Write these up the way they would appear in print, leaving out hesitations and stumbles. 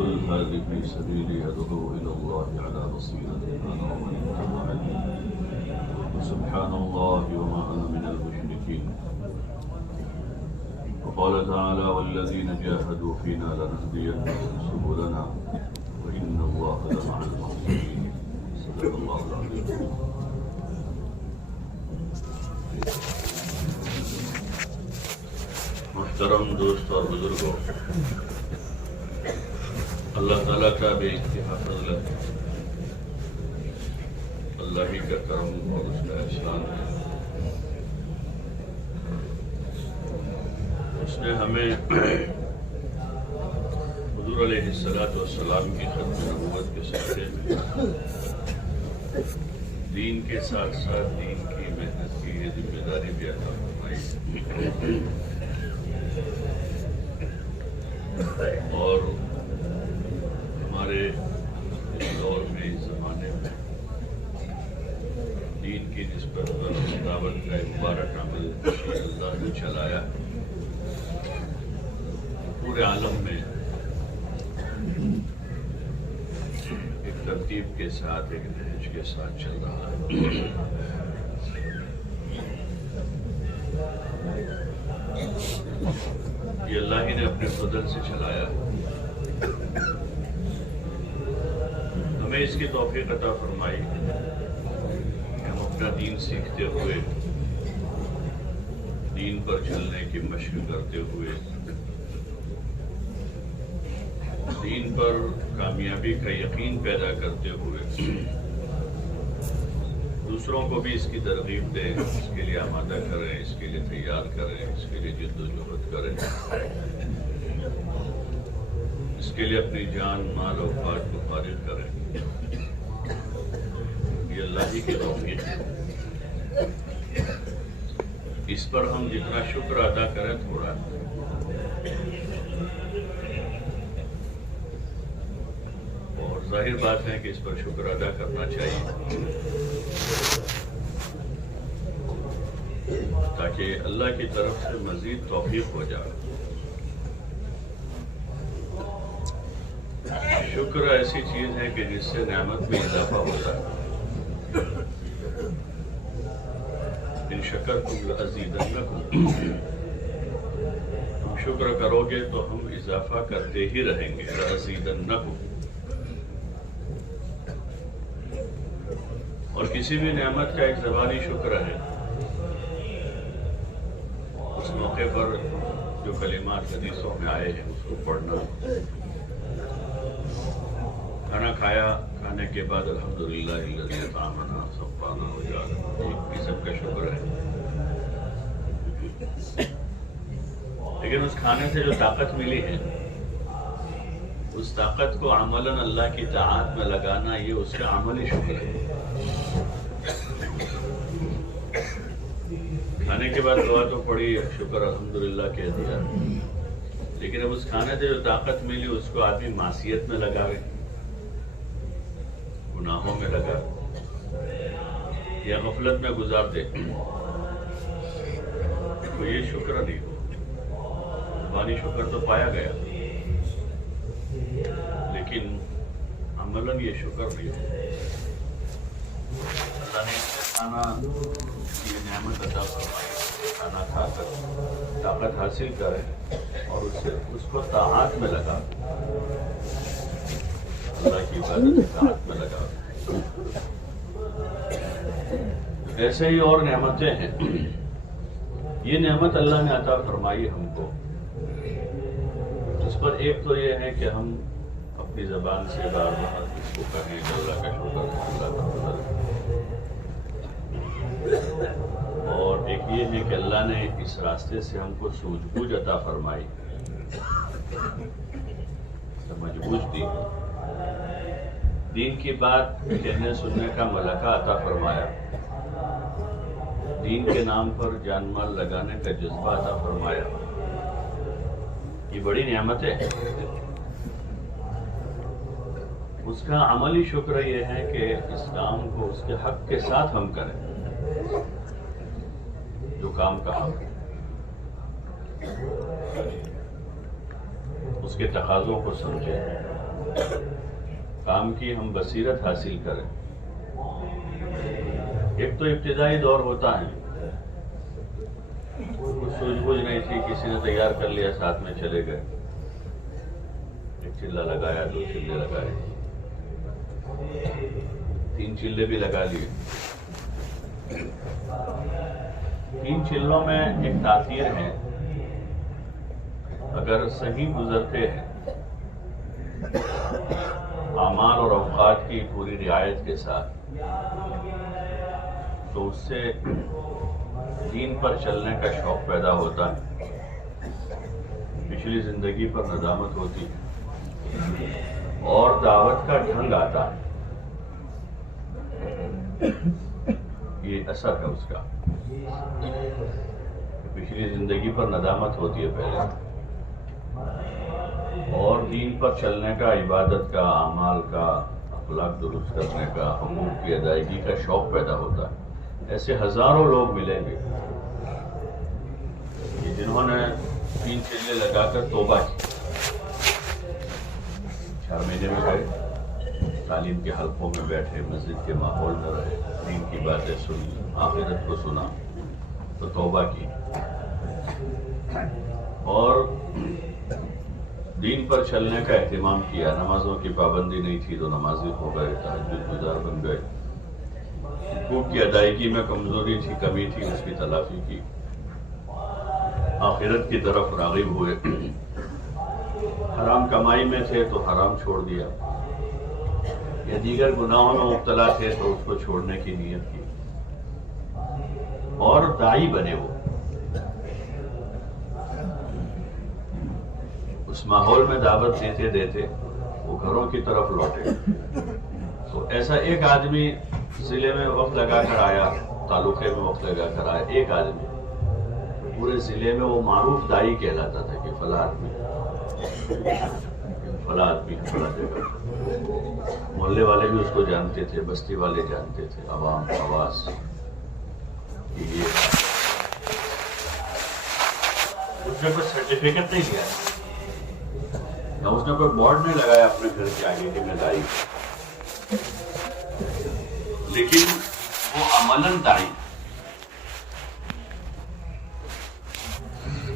قل هذه سبيلي أدعو إلى الله على بصيرة أنا ومن اتبعني سبحان الله وما أنا من المشركين. وقال تعالى والذين جاهدوا فينا لنهدينهم سبلنا وإن الله لمع المحسنين. صدق الله العظيم. محترم دوست اور بزرگوں، اللہ تعالیٰ کا بے انتہا فضل ہے، اللہ ہی کا کرم اور اس کا احسان ہے۔ اس نے ہمیں حضور علیہ السلام کی ختم نبوت کے صدقے میں دین کے ساتھ ساتھ دین کی محنت کی یہ ذمہ داری بھی عطا فرمائی، اور ہمارے اس دور میں اس زمانے میں دین کی نسبت پر دعوت کا ایک مبارک عمل اللہ نے چلایا، پورے عالم میں ایک ترتیب کے ساتھ ایک نہج کے ساتھ چل رہا ہے۔ یہ اللہ ہی نے اپنے فضل سے چلایا، ہمیں اس کی توفیق عطا فرمائی کہ ہم اپنا دین سیکھتے ہوئے، دین پر چلنے کی مشق کرتے ہوئے، دین پر کامیابی کا یقین پیدا کرتے ہوئے دوسروں کو بھی اس کی ترغیب دیں، اس کے لیے آمادہ کریں، اس کے لیے تیار کریں، اس کے لیے جد و جہد کریں، اس کے لیے اپنی جان مال و اوقات کو فارغ کریں۔ یہ اللہ ہی کی توفیق ہے، اس پر ہم جتنا شکر ادا کریں تھوڑا، اور ظاہر بات ہے کہ اس پر شکر ادا کرنا چاہیے تاکہ اللہ کی طرف سے مزید توفیق ہو جائے۔ شکر ایسی چیز ہے کہ جس سے نعمت میں اضافہ ہوتا ہے۔ ان شکرتم لأزیدنکم، تم شکر کرو گے تو ہم اضافہ کرتے ہی رہیں گے، لأزیدنکم۔ اور کسی بھی نعمت کا ایک زبانی شکر ہے، اس موقع پر جو کلمات حدیثوں میں آئے ہیں اس کو پڑھنا، کھانا کھایا، کھانے کے بعد الحمدللہ الذی اطعمنا سقانا وجعلنا، یہ سب کا شکر ہے۔ لیکن اس کھانے سے جو طاقت ملی ہے، اس طاقت کو عملاً اللہ کی طاعت میں لگانا، یہ اس کا عملی شکر ہے۔ کھانے کے بعد دعا تو پڑی، شکر الحمدللہ کہہ دیا، لیکن اب اس کھانے سے جو طاقت ملی اس کو آدمی معصیت میں لگاوے، گناہوں میں لگا، یا غفلت میں گزار دے، تو یہ شکر نہیں ہو۔ زبانی شکر تو پایا گیا لیکن عملاً یہ شکر نہیں ہو۔ اللہ نے کھانا یہ نعمت عطا فرمائی، کھانا کھا کر طاقت حاصل کرے اور اس کو طاعات میں لگا، اللہ کی عبادت طاعت میں لگا۔ ایسے ہی اور نعمتیں ہیں، یہ نعمت اللہ نے عطا فرمائی ہم کو، اس پر ایک تو یہ ہے کہ ہم اپنی زبان سے بار بار اس کو کہیں کہ اللہ کا شکر ہے، اللہ کا فضل ہے، اور ایک یہ ہے کہ اللہ نے اس راستے سے ہم کو سوجھ بوجھ عطا فرمائی، سمجھ بوجھ دی، دین کی بات کہنے سننے کا ملکہ عطا فرمایا، دین کے نام پر جان مال لگانے کا جذبہ عطا فرمایا۔ یہ بڑی نعمتیں ہیں۔ اس کا عملی شکر یہ ہے کہ اس کام کو اس کے حق کے ساتھ ہم کریں، جو کام کا حق ہے اس کے تقاضوں کو سمجھیں، کام کی ہم بصیرت حاصل کریں. ایک تو ابتدائی دور ہوتا ہے، کچھ سوجھ بوجھ نہیں تھی، کسی نے تیار کر لیا، ساتھ میں چلے گئے، ایک چلہ لگایا، 2 چلے لگائے، 3 چلے بھی لگا لیے. 3 چلوں میں ایک تاثیر ہے، اگر صحیح گزرتے ہیں اعمال اور اوقات کی پوری رعایت کے ساتھ، تو اس سے دین پر چلنے کا شوق پیدا ہوتا ہے، پچھلی زندگی پر ندامت ہوتی ہے اور دعوت کا ڈھنگ آتا ہے. یہ اثر ہے اس کا. پچھلی زندگی پر ندامت ہوتی ہے پہلے، اور دین پر چلنے کا، عبادت کا، اعمال کا، اخلاق درست کرنے کا، حقوق کی ادائیگی کا شوق پیدا ہوتا ہے. ایسے ہزاروں لوگ ملیں گے کہ جنہوں نے 3 چلے لگا کر توبہ کی، 4 مہینے میں گئے، تعلیم کے حلقوں میں بیٹھے، مسجد کے ماحول میں رہے، دین کی باتیں سنی، آخرت کو سنا، تو توبہ کی اور دین پر چلنے کا اہتمام کیا. نمازوں کی پابندی نہیں تھی تو نمازی ہو گئے، تہجد گزار بن گئے. حقوق کی ادائیگی میں کمزوری تھی، کمی تھی، اس کی تلافی کی. آخرت کی طرف راغب ہوئے. حرام کمائی میں تھے تو حرام چھوڑ دیا، یا دیگر گناہوں میں مبتلا تھے تو اس کو چھوڑنے کی نیت کی، اور داعی بنے. وہ اس ماحول میں دعوت دیتے دیتے وہ گھروں کی طرف لوٹے. تو ایسا ایک آدمی ضلع میں وقت لگا کر آیا، تعلقے میں وقت لگا کر آیا، ایک آدمی پورے ضلع میں وہ معروف داعی کہلاتا تھا کہ فلاں آدمی فلاں جگہ. محلے والے بھی اس کو جانتے تھے، بستی والے جانتے تھے، عوام آواز. یہ اس نے کوئی سرٹیفکیٹ نہیں دیا، نہ اس نے کوئی بورڈ نہیں لگایا اپنے گھر کے آگے کہ میں داعی، لیکن وہ عملاً داعی.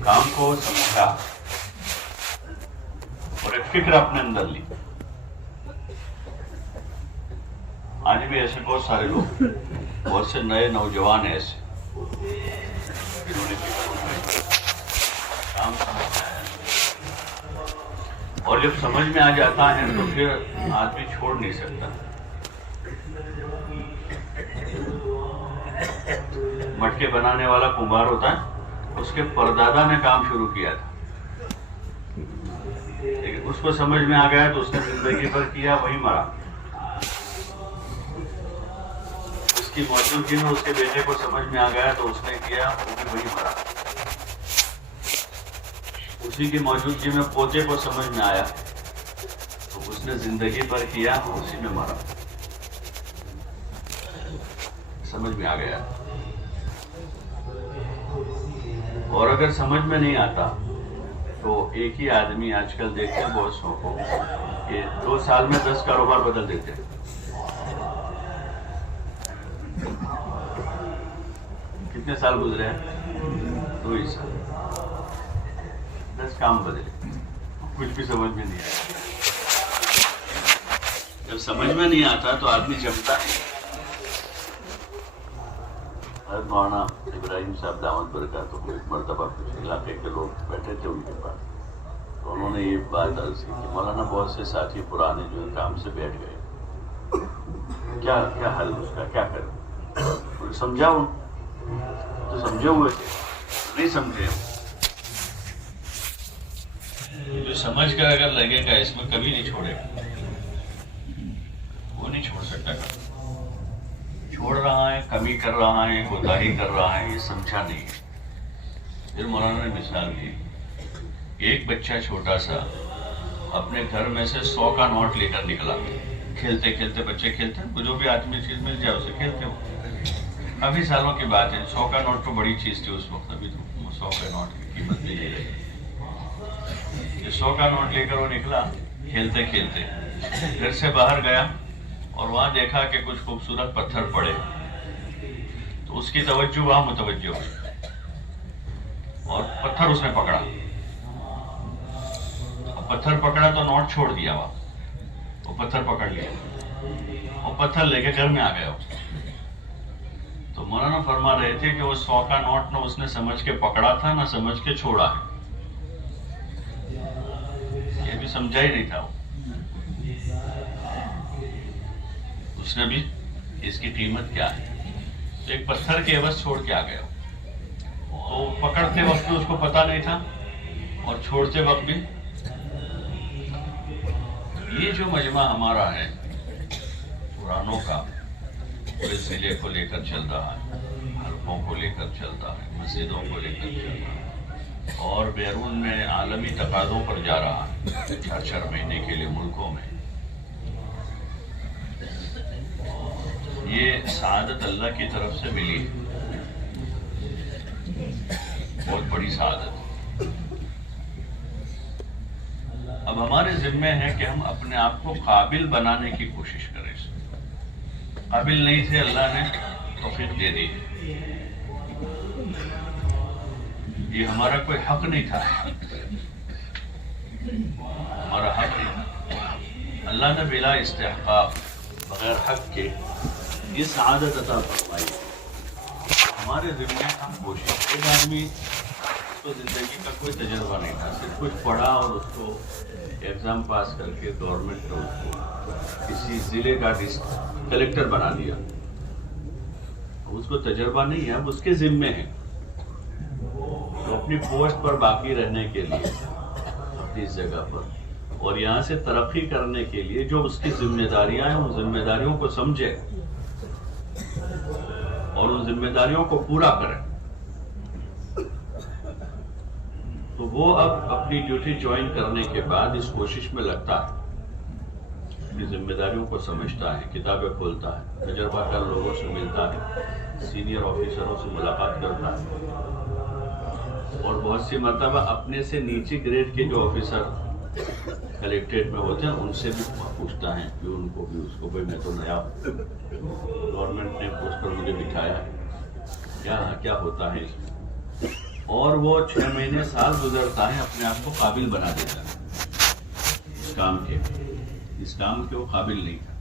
کام کو سمجھا اور ایک فکر اپنے اندر لی. آج بھی ایسے بہت سارے لوگ، بہت سے نئے نوجوان ایسے جنہوں نے فکر اٹھائی، کام سمجھا ہے، اور جب سمجھ میں آ جاتا ہے تو پھر آدمی چھوڑ نہیں سکتا. مٹکے بنانے والا کمبار ہوتا ہے، اس کے پردادا نے کام شروع کیا تھا، لیکن اس کو سمجھ میں آ گیا تو اس نے زندگی پر کیا، وہی مرا. اس کی موجودگی میں اس کے بیٹے کو سمجھ میں آ گیا تو اس نے کیا، وہ بھی وہی مرا. اسی کی موجودگی میں پوتے کو سمجھ میں آیا تو اس نے زندگی پر کیا، اسی میں مرا. سمجھ میں آ گیا. اور اگر سمجھ میں نہیں آتا تو ایک ہی آدمی آج کل دیکھتے ہیں بہت سو کو کہ 2 سال میں 10 کاروبار بدل دیتے ہیں. کتنے سال گزرے ہیں؟ 2 ہی سال، 10 کام بدلے، کچھ بھی سمجھ میں نہیں آیا. جب سمجھ میں نہیں آتا تو آدمی جمتا ہے. مولانا ابراہیم صاحب دعوت برکات تو ایک مرتبہ کچھ علاقے کے لوگ بیٹھے تھے ان کے پاس، تو انہوں نے یہ بات عرض کی کہ مولانا بہت سے ساتھی پرانے جو ہے کام سے بیٹھ گئے، کیا حل اس کا، کیا کریں؟ سمجھاؤ، تو سمجھے ہوئے تھے، نہیں سمجھے. جو سمجھ کر اگر لگے گا اس میں کبھی نہیں چھوڑے گا، وہ نہیں چھوڑ سکتا. چھوڑ رہا ہے، کمی کر رہا ہے، کوتاہی کر رہا ہے، یہ سمجھا نہیں. پھر مولانا نے مثال دی، ایک بچہ چھوٹا سا اپنے گھر میں سے 100 کا نوٹ لے کر نکلا، کھیلتے کھیلتے، بچے کھیلتے ہیں، جو بھی آدمی چیز مل جائے اسے کھیلتے ہو. کافی سالوں کی بات ہے، 100 کا نوٹ تو بڑی چیز تھی اس وقت، ابھی تو 100 کے نوٹ کی قیمت بھی نہیں رہی. 100 کا نوٹ لے کر وہ نکلا کھیلتے کھیلتے گھر سے باہر گیا اور وہاں دیکھا کہ کچھ خوبصورت پتھر پڑے، تو اس کی توجہ وہاں متوجہ ہوئی اور پتھر اس نے پکڑا. پتھر پکڑا تو نوٹ چھوڑ دیا، وہ پتھر پکڑ لیا اور پتھر لے کے گھر میں آ گیا. تو مولانا فرما رہے تھے کہ وہ 100 کا نوٹ نہ اس نے سمجھ کے پکڑا تھا نہ سمجھ کے چھوڑا ہے، یہ بھی سمجھا ہی نہیں تھا. اس نے بھی اس کی قیمت کیا ہے، تو ایک پتھر کے عوض چھوڑ کے آ گیا. تو پکڑتے وقت بھی اس کو پتا نہیں تھا اور چھوڑتے وقت بھی. یہ جو مجمع ہمارا ہے قرآنوں کا، پورے ضلع کو لے کر چل رہا ہے، حلقوں کو لے کر چلتا ہے، مسجدوں کو لے کر چل رہا ہے، اور بیرون میں عالمی تقاضوں پر جا رہا ہے 4 مہینے کے لیے ملکوں میں. یہ سعادت اللہ کی طرف سے ملی ہے، بہت بڑی سعادت. اب ہمارے ذمے ہے کہ ہم اپنے آپ کو قابل بنانے کی کوشش کریں. قابل نہیں تھے، اللہ نے توفیق دے دی. یہ ہمارا کوئی حق نہیں تھا، ہمارا حق نہیں تھا. اللہ نے بلا استحقاق، بغیر حق کے یہ سعادت عطا فرمائی. ہمارے ذمے ہم کوشش. ایک آدمی تو زندگی کا کوئی تجربہ نہیں تھا، صرف کچھ پڑھا اور اس کو ایگزام پاس کر کے گورنمنٹ نے اس کو کسی ضلع کا کلیکٹر بنا دیا. اس کو تجربہ نہیں ہے، اب اس کے ذمے ہیں تو اپنی پوسٹ پر باقی رہنے کے لیے اپنی اس جگہ پر اور یہاں سے ترقی کرنے کے لیے جو اس کی ذمہ داریاں ہیں، ان ذمہ داریوں کو سمجھے اور ان ذمہ داریوں کو پورا کرے. تو وہ اب اپنی ڈیوٹی جوائن کرنے کے بعد اس کوشش میں لگتا ہے، اپنی ذمہ داریوں کو سمجھتا ہے، کتابیں کھولتا ہے، تجربہ کار لوگوں سے ملتا ہے، سینئر آفیسروں سے ملاقات کرتا ہے، اور بہت سی مرتبہ اپنے سے نیچے گریڈ کے جو آفیسر کلیکٹریٹ میں ہوتے ہیں ان سے بھی پوچھتا ہے کہ ان کو بھی اس کو بھائی میں تو نیا گورنمنٹ نے پوسٹ پر مجھے بٹھایا ہے، کیا ہوتا ہے. اور وہ 6 مہینے سال گزرتا ہے، اپنے آپ کو قابل بنا دیتا ہے اس کام کے وہ قابل نہیں تھا.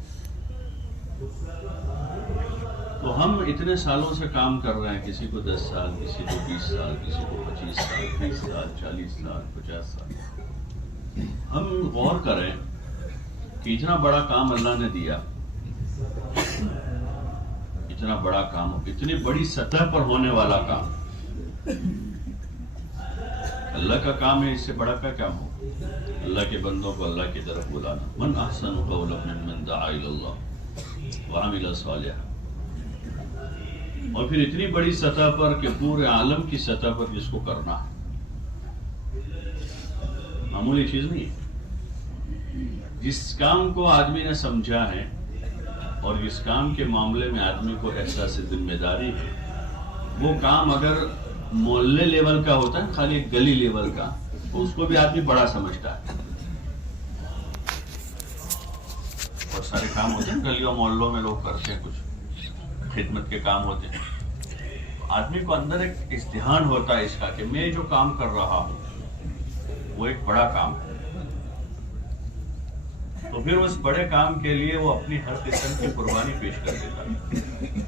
تو ہم اتنے سالوں سے کام کر رہے ہیں، کسی کو 10 سال، کسی کو 20 سال، کسی کو 25 سال، 30 سال، 40 سال، 50 سال. ہم غور کریں کہ اتنا بڑا کام اللہ نے دیا، اتنا بڑا کام، اتنی بڑی سطح پر ہونے والا کام اللہ کا کام ہے. اس سے بڑا کا کام ہو اللہ کے بندوں کو اللہ کی طرف بلانا. من احسن قولا ممن دعا الی اللہ وعمل صالحا. اور پھر اتنی بڑی سطح پر کہ پورے عالم کی سطح پر جس کو کرنا ہے، معمولی چیز نہیں ہے. جس کام کو آدمی نے سمجھا ہے اور جس کام کے معاملے میں آدمی کو احساس ذمہ داری ہے، وہ کام اگر محلے لیول کا ہوتا ہے، خالی ایک گلی لیول کا، تو اس کو بھی آدمی بڑا سمجھتا ہے. بہت سارے کام ہوتے ہیں گلیوں محلوں میں لوگ کرتے ہیں، کچھ خدمت کے کام ہوتے ہیں. آدمی کو اندر ایک اذہان ہوتا ہے اس کا کہ میں جو کام کر رہا ہوں وہ ایک بڑا کام ہے. تو پھر اس بڑے کام کے لیے وہ اپنی ہر قسم کی قربانی پیش کر دیتا ہے.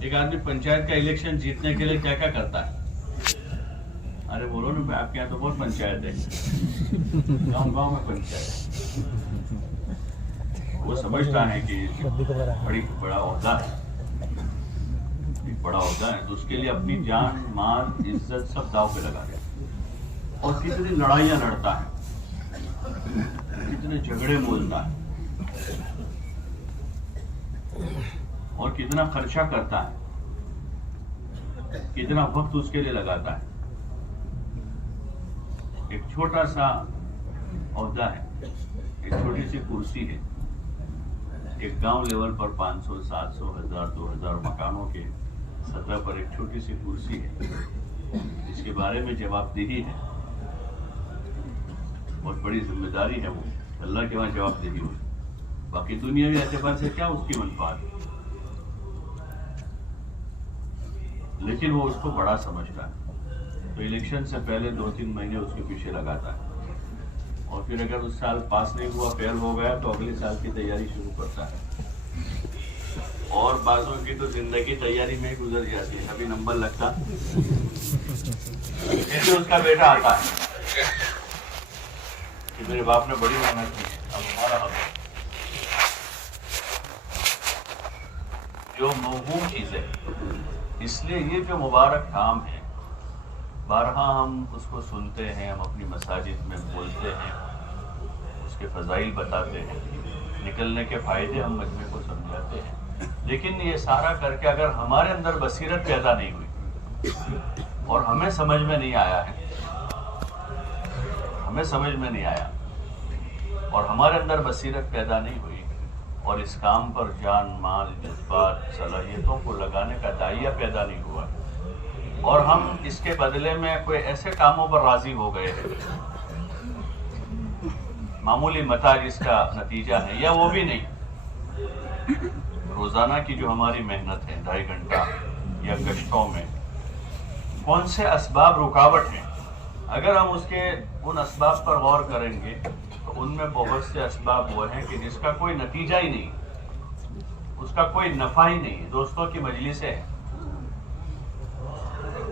ایک آدمی پنچایت کا الیکشن جیتنے کے لیے کیا کیا کرتا ہے؟ ارے بولو نا، آپ کے یہاں تو بہت پنچایت ہے، گاؤں گاؤں میں پنچایت. وہ سمجھتا ہے کہ بڑا عہدہ ہے، تو اس کے لیے اپنی جان، مال، عزت سب داؤ پہ لگا دیا. اور کتنی لڑائیاں لڑتا ہے، کتنے جھگڑے مولتا ہے، اور کتنا خرچہ کرتا ہے، کتنا وقت اس کے لیے لگاتا ہے. ایک چھوٹا سا عہدہ ہے، ایک چھوٹی سی کرسی ہے، ایک گاؤں لیول پر 500، 700، 1000، 2000 مکانوں کے سطح پر ایک چھوٹی سی کرسی ہے، اس کے بارے میں جواب دہی ہے. بہت بڑی ذمہ داری ہے وہ، اللہ کے وہاں جواب دہی ہوئی. باقی دنیاوی اعتبار سے کیا اس کی منفعت ہے، لیکن وہ اس کو بڑا سمجھتا ہے. تو الیکشن سے پہلے 2-3 مہینے اس کے پیچھے لگاتا ہے، اور پھر اگر اس سال پاس نہیں ہوا، فیل ہو گیا، تو اگلے سال کی تیاری شروع کرتا ہے. اور بعضوں کی تو زندگی تیاری میں ہی گزر جاتی ہے، ابھی نمبر لگتا جیسے اس کا بیٹا آتا ہے کہ میرے باپ نے بڑی محنت کی، اب ہمارا حق ہے. جو موہوم چیز ہے، اس لیے یہ جو مبارک کام ہے، بارہا ہم اس کو سنتے ہیں، ہم اپنی مساجد میں بولتے ہیں، اس کے فضائل بتاتے ہیں، نکلنے کے فائدے ہم مجمع کو سمجھاتے ہیں. لیکن یہ سارا کر کے اگر ہمارے اندر بصیرت پیدا نہیں ہوئی اور ہمیں سمجھ میں نہیں آیا ہے، اور ہمارے اندر بصیرت پیدا نہیں ہوئی، اور اس کام پر جان مال جذبات صلاحیتوں کو لگانے کا داعیہ پیدا نہیں ہوا، اور ہم اس کے بدلے میں کوئی ایسے کاموں پر راضی ہو گئے ہیں معمولی متاع جس کا نتیجہ ہے، یا وہ بھی نہیں. روزانہ کی جو ہماری محنت ہے 2.5 گھنٹہ یا گشتوں میں، کون سے اسباب رکاوٹ ہیں؟ اگر ہم ان اسباب پر غور کریں گے تو ان میں بہت سے اسباب وہ ہیں کہ جس کا کوئی نتیجہ ہی نہیں، اس کا کوئی نفع ہی نہیں. دوستوں کی مجلسیں،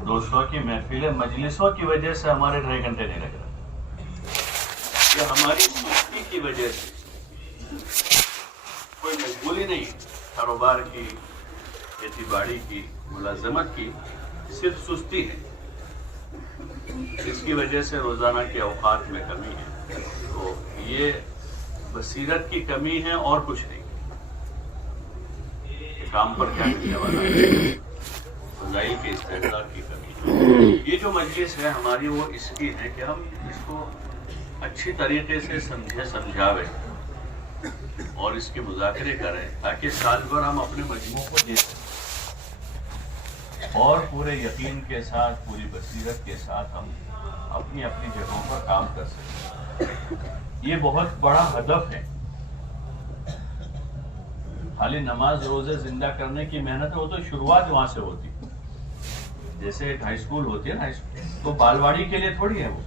دوستوں کی محفلیں، مجلسوں کی وجہ سے ہمارے 2.5 گھنٹے نہیں لگ رہے، یہ ہماری سستی کی وجہ سے. کوئی مشغولی نہیں، کاروبار کی، کھیتی باڑی کی، ملازمت کی، صرف سستی ہے. اس کی وجہ سے روزانہ کے اوقات میں کمی ہے. تو یہ بصیرت کی کمی ہے اور کچھ نہیں. یہ کام پر کیا ملنے والا ہے، فضائل کے استحصال کی کمی ہے. یہ جو مجلس ہے ہماری، وہ اس کی ہے کہ ہم اس کو اچھی طریقے سے سمجھاوے اور اس کے مذاکرے کریں، تاکہ سال بھر ہم اپنے مجموع کو دے سکیں اور پورے یقین کے ساتھ، پوری بصیرت کے ساتھ ہم اپنی اپنی جگہوں پر کام کر سکیں. یہ بہت بڑا ہدف ہے. خالی نماز روزے زندہ کرنے کی محنت ہے، وہ تو شروعات وہاں سے ہوتی. جیسے ایک ہائی اسکول ہوتی ہے نا، تو بالواڑی کے لیے تھوڑی ہے، وہ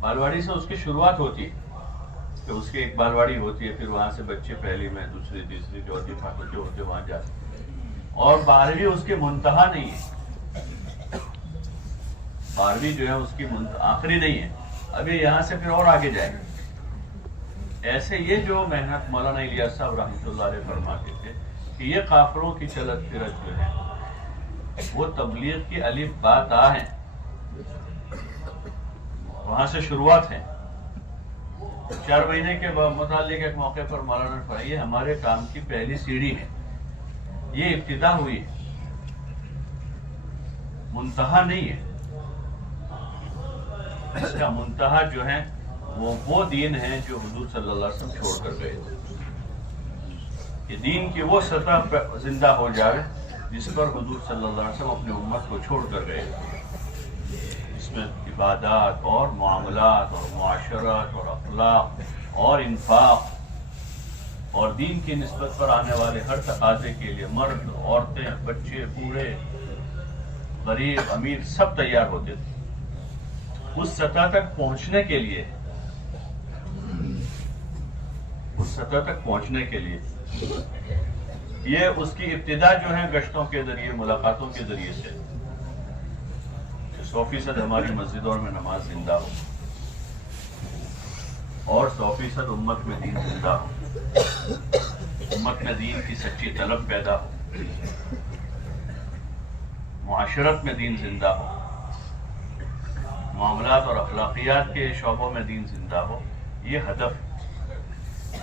بالواڑی سے اس کی شروعات ہوتی ہے. کہ اس کی ایک بالواڑی ہوتی ہے، پھر وہاں سے بچے پہلی میں، دوسری، تیسری، چوتھی، پانچویں جو ہوتے وہاں جاتے. اور 12ویں اس کی منتہا نہیں ہے، 12ویں جو ہے اس کی آخری نہیں ہے، ابھی یہاں سے پھر اور آگے جائے گا. ایسے یہ جو محنت مولانا الیاس صاحب رحمۃ اللہ علیہ فرماتے تھے کہ یہ قافلوں کی چلت پھرت جو ہے وہ تبلیغ کی الف با تا ہیں، وہاں سے شروعات ہے. 4 مہینے کے متعلق ایک موقع پر مولانا نے فرمایا یہ ہمارے کام کی پہلی سیڑھی ہے، یہ ابتدا ہوئی ہے، منتہا نہیں ہے. اس کا منتہا جو ہے وہ دین ہے جو حضور صلی اللہ علیہ وسلم چھوڑ کر گئے تھے. کہ دین کی وہ سطح زندہ ہو جائے جس پر حضور صلی اللہ علیہ وسلم اپنی امت کو چھوڑ کر گئے تھے. اس میں عبادات اور معاملات اور معاشرت اور اخلاق اور انفاق اور دین کی نسبت پر آنے والے ہر تقاضے کے لیے مرد، عورتیں، بچے، بوڑھے، غریب، امیر سب تیار ہوتے تھے. اس سطح تک پہنچنے کے لیے یہ اس کی ابتدا جو ہے گشتوں کے ذریعے، ملاقاتوں کے ذریعے سے 100% ہماری مسجدوں میں نماز زندہ ہو اور 100% امت میں دین زندہ ہو، امت میں دین کی سچی طلب پیدا ہو، معاشرت میں دین زندہ ہو، معاملات اور اخلاقیات کے شعبوں میں دین زندہ ہو. یہ ہدف،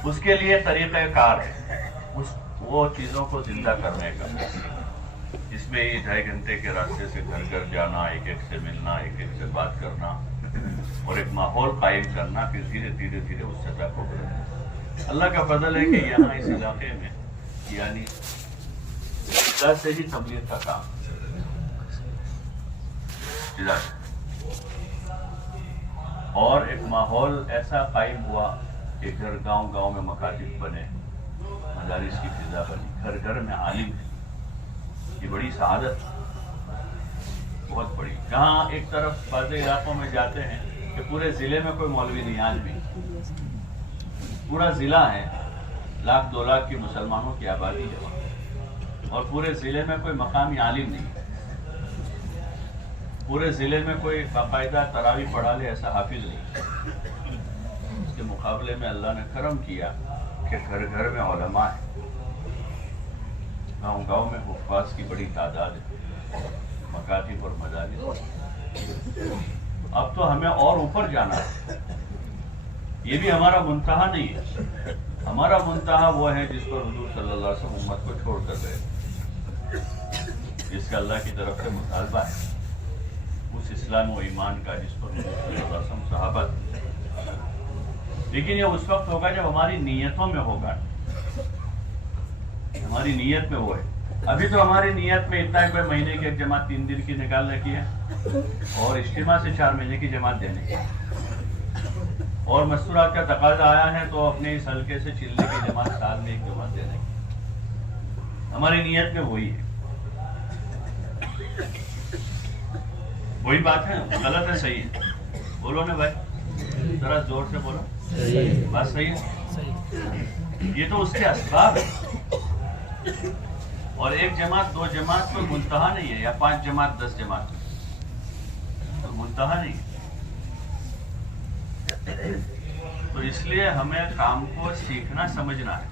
اس کے لیے طریقہ کار ہے وہ چیزوں کو زندہ کرنے کا، جس میں یہ 2.5 گھنٹے کے راستے سے گھر گھر جانا، ایک ایک سے ملنا، ایک ایک سے بات کرنا اور ایک ماحول قائم کرنا، پھر دھیرے دھیرے دھیرے اس سطح کو کرنا. اللہ کا فضل ہے کہ یہاں اس علاقے میں یعنی سے ہی تبلیغ کا کام اور ایک ماحول ایسا قائم ہوا کہ گھر گاؤں گاؤں میں مکاتب بنے، مدارس کی فضا بنی، گھر گھر میں عالم ہے. یہ بڑی سعادت، بہت بڑی. جہاں ایک طرف بعض علاقوں میں جاتے ہیں کہ پورے ضلع میں کوئی مولوی نہیں، آج بھی پورا ضلع ہے، 1,00,000 2 لاکھ کی مسلمانوں کی آبادی ہے، اور پورے ضلع میں کوئی مقامی عالم نہیں، پورے ضلع میں کوئی باقاعدہ تراویح پڑھا لے ایسا حافظ نہیں. اس کے مقابلے میں اللہ نے کرم کیا کہ گھر گھر میں علماء ہیں، گاؤں گاؤں میں حفاظ کی بڑی تعداد ہے، مکاتب اور مدارس. اب تو ہمیں اور اوپر جانا ہے. یہ بھی ہمارا منتہا نہیں ہے. ہمارا منتہا وہ ہے جس پر حضور صلی اللہ علیہ وسلم امت کو چھوڑ کر گئے، جس کا اللہ کی طرف سے مطالبہ ہے، اس اسلام و ایمان کا جس پر حضور صلی اللہ علیہ وسلم صحابہ. لیکن یہ اس وقت ہوگا جب ہماری نیتوں میں ہوگا، ہماری نیت میں وہ ہے. ابھی تو ہماری نیت میں اتنا ہے کوئی مہینے کی ایک جماعت 3 دن کی نکال رکھی ہے، اور اجتماع سے 4 مہینے کی جماعت دینے کی، اور مستورات کا تقاضا آیا ہے تو اپنے اس حلقے سے چلنے کی جماعت سال میں 1 جماعت دینے کی. ہماری نیت میں وہی ہے. وہی بات ہے، غلط ہے صحیح ہے؟ بولو نا بھائی، ذرا زور سے بولو. بات صحیح ہے. یہ تو اس کے اسباب ہے. اور 1 جماعت 2 جماعت کوئی منتہا نہیں ہے، یا 5 جماعت 10 جماعت تو منتہا نہیں ہے. تو اس لیے ہمیں کام کو سیکھنا سمجھنا ہے،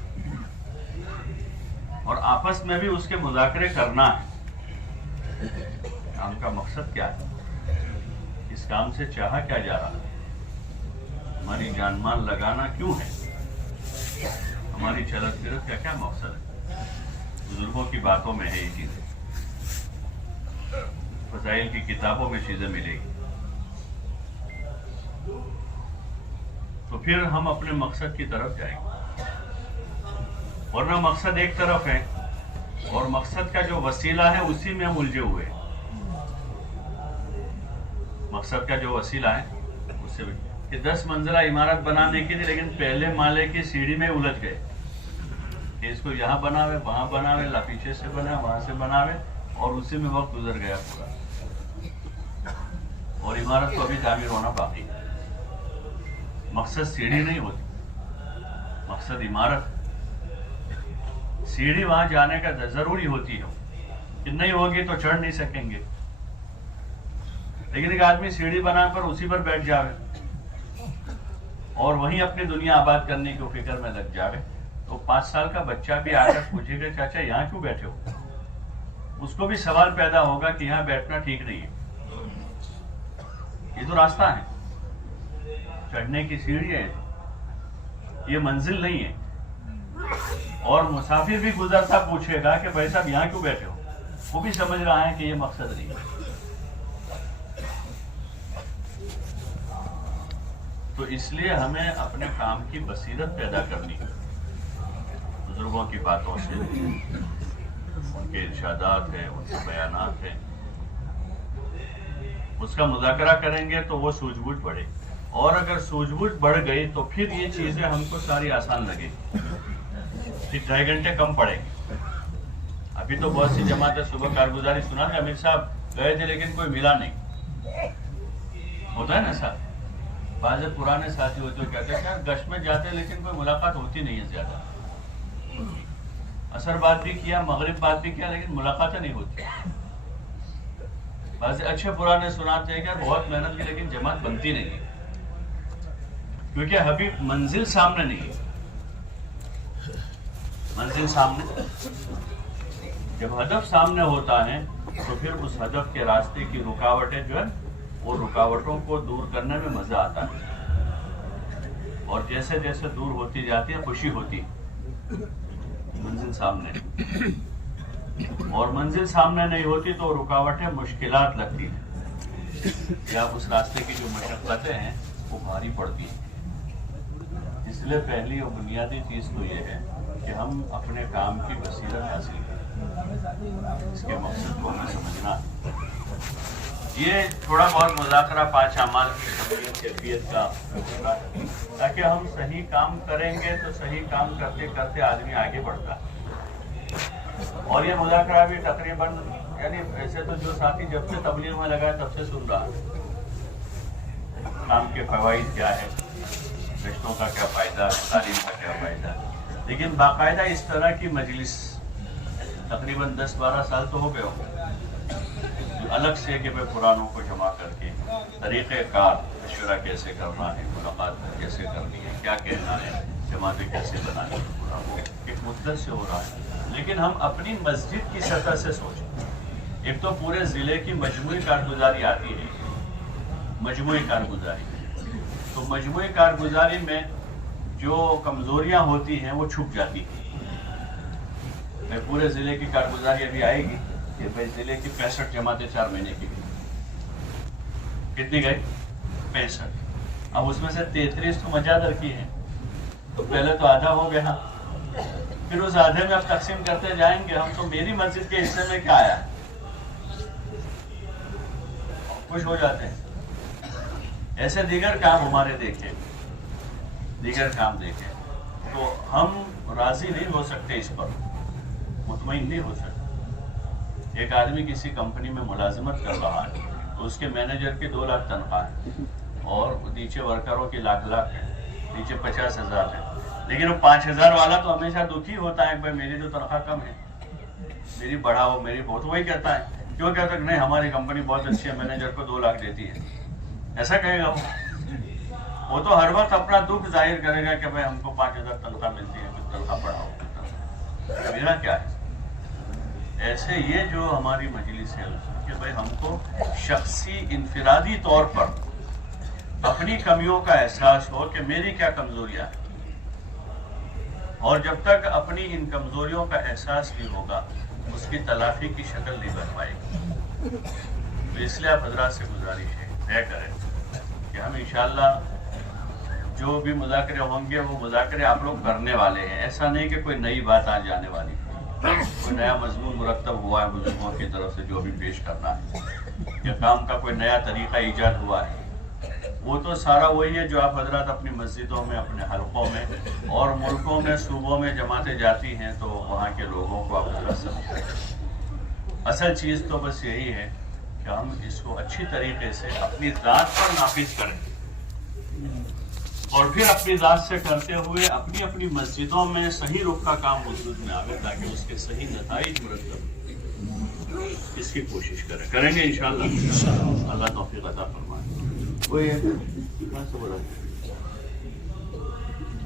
اور آپس میں بھی اس کے مذاکرے کرنا ہے. کام کا مقصد کیا ہے، اس کام سے چاہا کیا جا رہا ہے، ہماری جان مال لگانا کیوں ہے، ہماری چلت پھرت کا کیا مقصد ہے. بزرگوں کی باتوں میں ہے یہ چیزیں، فضائل کی کتابوں میں چیزیں ملے گی. تو پھر ہم اپنے مقصد کی طرف جائیں گے. ورنہ مقصد ایک طرف ہے، اور مقصد کا جو وسیلہ ہے اسی میں ہم الجھے ہوئے ہیں. مقصد کا جو وسیلہ ہے اس سے کہ 10 منزلہ عمارت بنانے کی تھی، لیکن پہلے مالے کی سیڑھی میں الجھ گئے کہ اس کو یہاں بناوے، وہاں بناوے، پیچھے سے بنا، وہاں سے بناوے، اور اسی میں وقت گزر گیا پورا. اور عمارت کو ابھی تعمیر ہونا باقی ہے. مقصد سیڑھی نہیں ہوتی، مقصد عمارت. سیڑھی وہاں جانے کا ضروری ہوتی ہے، کہ نہیں ہوگی تو چڑھ نہیں سکیں گے. لیکن ایک آدمی سیڑھی بنا کر اسی پر بیٹھ جاوے اور وہیں اپنی دنیا آباد کرنے کی فکر میں لگ جاوے، تو 5 سال کا بچہ بھی آ کر پوچھے گا چاچا یہاں کیوں بیٹھے ہو. اس کو بھی سوال پیدا ہوگا کہ یہاں بیٹھنا ٹھیک نہیں ہے. یہ تو راستہ ہے، چڑھنے کی سیڑھی ہے، یہ منزل نہیں ہے. اور مسافر بھی گزرتا پوچھے گا کہ بھائی صاحب یہاں کیوں بیٹھے ہو، وہ بھی سمجھ رہا ہے کہ یہ مقصد نہیں ہے. تو اس لیے ہمیں اپنے کام کی بصیرت پیدا کرنی ہے. بزرگوں کی باتوں سے، ان کے ارشادات ہیں، ان کے بیانات ہیں، اس کا مذاکرہ کریں گے تو وہ سوجھ بوجھ بڑھے. اور اگر سوجھ بوجھ بڑھ گئی تو پھر یہ چیزیں ہم کو ساری آسان لگے گی، پھر 2.5 گھنٹے کم پڑیں گے. ابھی تو بہت سی جماعتیں صبح کارگزاری سنا کہ امیر صاحب گئے تھے لیکن کوئی ملا نہیں. ہوتا ہے نا صاحب، بعض پرانے ساتھی ہوتے کہتے ہیں یار گشت میں جاتے ہیں لیکن کوئی ملاقات ہوتی نہیں ہے زیادہ. عصر بات بھی کیا، مغرب بات بھی کیا، لیکن ملاقاتیں نہیں ہوتی. بعض اچھے پرانے سناتے ہیں کہ بہت محنت کی لیکن جماعت بنتی نہیں ہے، کیونکہ ابھی منزل سامنے نہیں ہے. منزل سامنے، جب ہدف سامنے ہوتا ہے تو پھر اس ہدف کے راستے کی رکاوٹیں جو ہے وہ رکاوٹوں کو دور کرنے میں مزہ آتا ہے. اور جیسے جیسے دور ہوتی جاتی ہے خوشی ہوتی ہے. منزل سامنے، اور منزل سامنے نہیں ہوتی تو رکاوٹیں مشکلات لگتی ہیں، یا اس راستے کی جو مشقتیں ہیں وہ بھاری پڑتی ہیں. اس لیے پہلی اور بنیادی چیز تو یہ ہے کہ ہم اپنے کام کی بصیرت حاصل کریں، اس کے مقصد کو ہمیں سمجھنا ہے. یہ تھوڑا بہت مذاکرہ پانچ اعمال کی شمولیت کیفیت کا ہوگا، تاکہ ہم صحیح کام کریں گے تو صحیح کام کرتے کرتے آدمی آگے بڑھتا ہے۔ اور یہ مذاکرہ بھی تقریباً یعنی ایسے تو جو ساتھی جب سے تبلیغ میں لگا ہے تب سے سن رہا ہے، کام کے فوائد کیا ہے، رشتوں کا کیا فائدہ ہے، تعلیم کا کیا فائدہ ہے، لیکن باقاعدہ اس طرح کی مجلس تقریباً 10-12 سال تو ہو گئے ہوں، الگ سے کہ میں قرآنوں کو جمع کر کے طریقہ کار مشورہ کیسے کرنا ہے، ملاقات کیسے کرنی ہے، کیا کہنا ہے، جماعتیں کیسے بنانی ہے، پورا وہ ایک مدت سے ہو رہا ہے۔ لیکن ہم اپنی مسجد کی سطح سے سوچیں، ایک تو پورے ضلع کی مجموعی کارگزاری آتی ہے، مجموعی کارگزاری، تو مجموعی کارگزاری میں جو کمزوریاں ہوتی ہیں وہ چھپ جاتی ہیں۔ میں پورے ضلع کی کارگزاری ابھی آئے گی کہ بھائی ضلع کی 65 جماعتیں 4 مہینے کی بھی کتنی گئی؟ 65۔ اب اس میں سے 33 تو مجادر کی ہیں، تو پہلے تو آدھا ہو گیا، پھر اس آدھے میں اب تقسیم کرتے جائیں گے ہم، تو میری مسجد کے حصے میں کیا آیا؟ خوش ہو جاتے ہیں۔ ایسے دیگر کام ہمارے دیکھیں، دیگر کام دیکھیں، تو ہم راضی نہیں ہو سکتے، اس پر مطمئن نہیں ہو سکتے۔ ایک آدمی کسی کمپنی میں ملازمت کر رہا ہے تو اس کے مینیجر کی 2 لاکھ تنخواہ ہے اور نیچے ورکروں کی لاکھ ہے، نیچے 50,000 ہے، لیکن وہ 5,000 والا تو ہمیشہ دکھی ہوتا ہے، بھائی میری تو تنخواہ کم ہے، میری بڑھاؤ، میری بہت، وہی کہتا ہے، کیوں کہتا ہے نہیں ہماری کمپنی بہت اچھی ہے، مینیجر کو 2 لاکھ دیتی ہے، ایسا کہے گا وہ تو ہر وقت اپنا دکھ ظاہر کرے گا کہ بھائی ہم کو 5,000 تنخواہ ملتی ہے، پھر تنخواہ بڑھاؤ، میرا کیا ہے؟ ایسے یہ جو ہماری مجلس ہے کہ بھائی ہم کو شخصی انفرادی طور پر اپنی کمیوں کا احساس ہو کہ میری کیا کمزوریاں ہیں، اور جب تک اپنی ان کمزوریوں کا احساس نہیں ہوگا اس کی تلافی کی شکل نہیں بن پائے گی۔ تو اس لیے آپ حضرات سے گزارش ہے، طے کریں کہ ہم انشاءاللہ جو بھی مذاکرے ہوں گے وہ مذاکرے آپ لوگ کرنے والے ہیں، ایسا نہیں کہ کوئی نئی بات آ جانے والی، کوئی نیا مضمون مرتب ہوا ہے بزرگوں کی طرف سے جو بھی پیش کرنا ہے، یا کام کا کوئی نیا طریقہ ایجاد ہوا ہے، وہ تو سارا وہی ہے جو آپ حضرات اپنی مسجدوں میں، اپنے حلقوں میں اور ملکوں میں، صوبوں میں جماعتیں جاتی ہیں تو وہاں کے لوگوں کو آپ حضرات سمجھیں۔ اصل چیز تو بس یہی ہے کہ ہم اس کو اچھی طریقے سے اپنی ذات پر نافذ کریں، اور پھر اپنی ذات سے کرتے ہوئے اپنی اپنی مسجدوں میں صحیح رخ کا کام وجود میں آئے تاکہ اس کے صحیح نتائج مرتب، اس کی کوشش کریں گے انشاءاللہ۔ اللہ توفیق عطا فرمائے۔